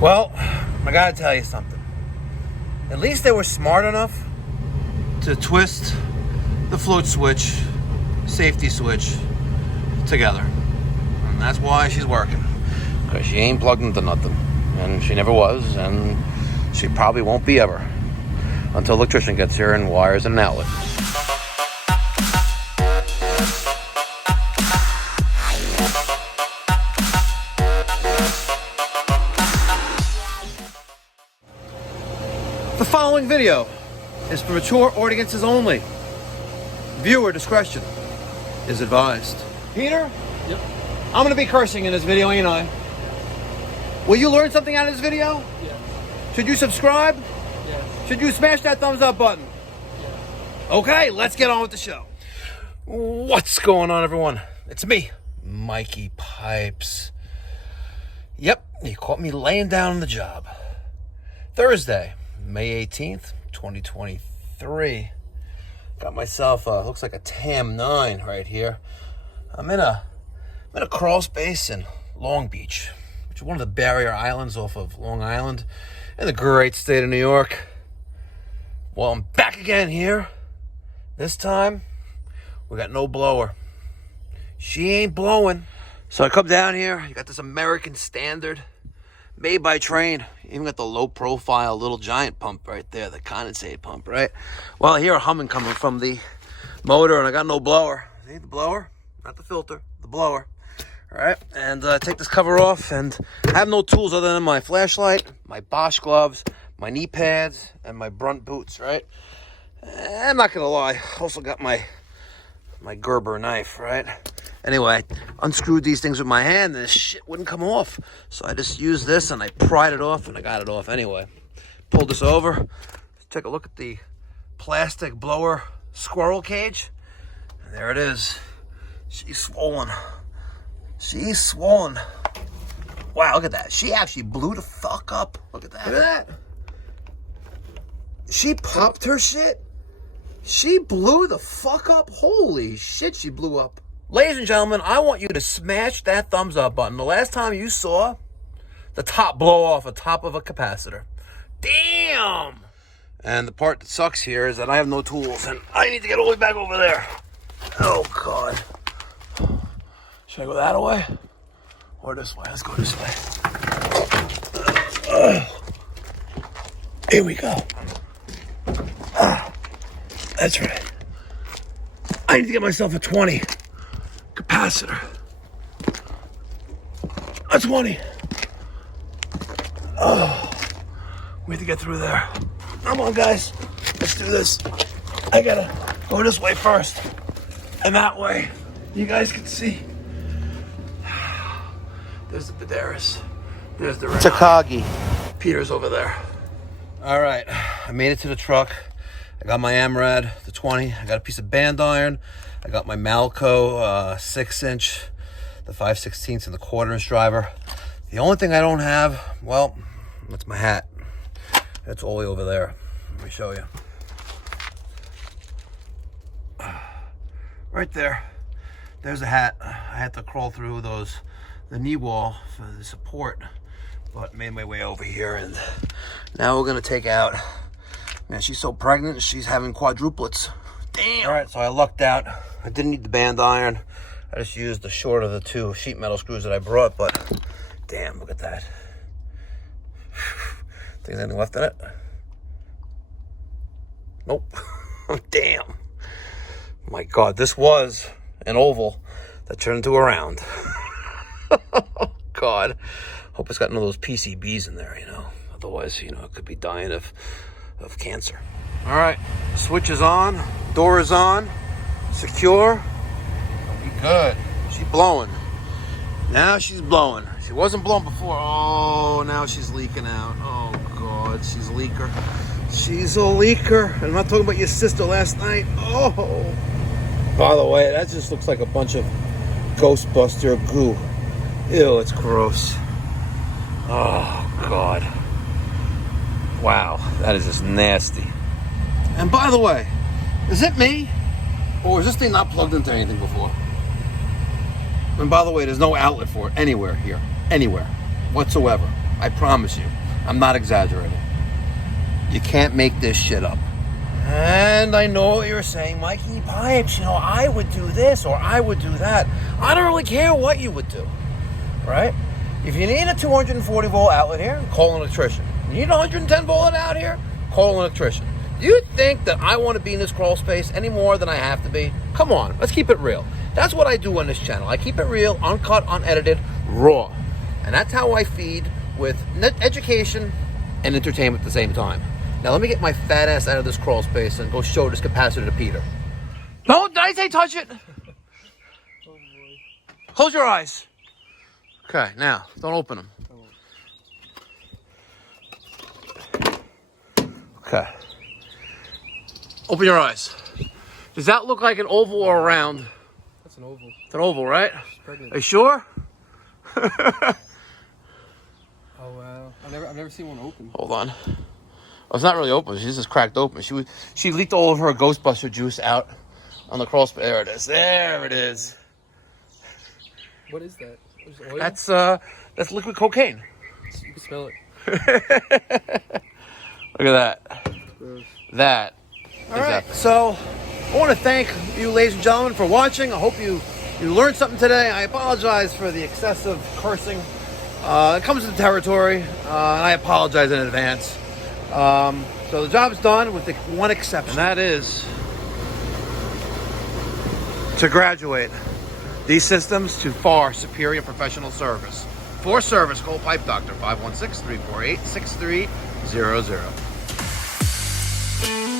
Well, I gotta tell you something. At least they were smart enough to twist the float switch, safety switch together. And that's why she's working. Because she ain't plugged into nothing. And she never was, and she probably won't be ever. Until the electrician gets here and wires an outlet. The following video is for mature audiences only. Viewer discretion is advised. Peter? Yep. I'm going to be cursing in this video, ain't I? Will you learn something out of this video? Yes. Should you subscribe? Yes. Should you smash that thumbs up button? Yes. Okay, let's get on with the show. What's going on, everyone? It's me, Mikey Pipes. Yep, you caught me laying down on the job. Thursday, May 18th, 2023. Got myself, looks like a TAM 9 right here. I'm in a Crawlspace in Long Beach, which is one of the barrier islands off of Long Island in the great state of New York. Well, I'm back again here. This time, we got no blower. She ain't blowing. So I come down here, you got this American Standard, made by Train. Even got the low profile little giant pump right there, the condensate pump, right? Well, I hear a humming coming from the motor and I got no blower. See the blower? Not the filter, the blower. All right, and take this cover off, and I have no tools other than my flashlight, my Bosch gloves, my knee pads, and my brunt boots, right? And I'm not gonna lie, also got my Gerber knife, right? Anyway, unscrewed these things with my hand, and this shit wouldn't come off. So I just used this, and I pried it off, and I got it off anyway. Pulled this over. Let's take a look at the plastic blower squirrel cage. And there it is. She's swollen. She's swollen. Wow, look at that. She actually blew the fuck up. Look at that. Look at that. She popped her shit. She blew the fuck up. Holy shit, she blew up. Ladies and gentlemen, I want you to smash that thumbs up button. The last time you saw the top blow off the top of a capacitor. Damn! And the part that sucks here is that I have no tools, and I need to get all the way back over there. Oh, God. Should I go that way? Or this way? Let's go this way. Here we go. That's right. I need to get myself a 20 capacitor. A 20. Oh, we have to get through there. Come on, guys. Let's do this. I gotta go this way first. And that way, you guys can see. There's the Badaris. There's the Takagi. Peter's over there. All right, I made it to the truck. I got my Amrad, the 20. I got a piece of band iron. I got my Malco 6-inch, the 5/16 and the 1/4-inch driver. The only thing I don't have, well, that's my hat. It's all the way over there. Let me show you. Right there. There's a hat. I had to crawl through the knee wall for the support, but made my way over here, and now we're gonna take out. Man, she's so pregnant, she's having quadruplets. Damn. All right, so I lucked out. I didn't need the band iron. I just used the short of the 2 sheet metal screws that I brought, but damn, look at that. Think there's anything left in it? Nope. Damn. My God, this was an oval that turned into a round. Oh, God. Hope it's got none of those PCBs in there, you know. Otherwise, you know, it could be dying of cancer. All right, switch is on, door is on, secure. We good. She's blowing. Now she's blowing. She wasn't blowing before. Oh, now she's leaking out. Oh, God, she's a leaker. She's a leaker. I'm not talking about your sister last night. Oh. By the way, that just looks like a bunch of Ghostbuster goo. Ew, it's gross. Oh, God. Wow, that is just nasty. And by the way, is it me? Or is this thing not plugged into anything before? And by the way, there's no outlet for it anywhere here. Anywhere. Whatsoever. I promise you. I'm not exaggerating. You can't make this shit up. And I know what you're saying, Mikey Pipes, you know, I would do this or I would do that. I don't really care what you would do, right? If you need a 240 volt outlet here, call an electrician. You need a 110 volt out here, call an electrician. Do you think that I want to be in this crawl space any more than I have to be? Come on, let's keep it real. That's what I do on this channel. I keep it real, uncut, unedited, raw. And that's how I feed with education and entertainment at the same time. Now let me get my fat ass out of this crawl space and go show this capacitor to Peter. No, did I say touch it? Oh boy. Close your eyes. Okay, now, don't open them. Okay. Open your eyes. Does that look like an oval or a round? That's an oval. It's an oval, right? She's pregnant. Are you sure? Oh wow. I've never seen one open. Hold on. Oh, it's not really open. She's just cracked open. She leaked all of her Ghostbuster juice out on the crawl space. There it is. There it is. What is that? Oil? That's liquid cocaine. You can smell it. Look at that. Gross. That. All right. So I want to thank you, ladies and gentlemen, for watching. I hope you learned something today. I apologize for the excessive cursing. It comes with the territory, and I apologize in advance. So the job's done with the one exception. And that is to graduate these systems to far superior professional service. For service, call Pipe Doctor 516-348-6300.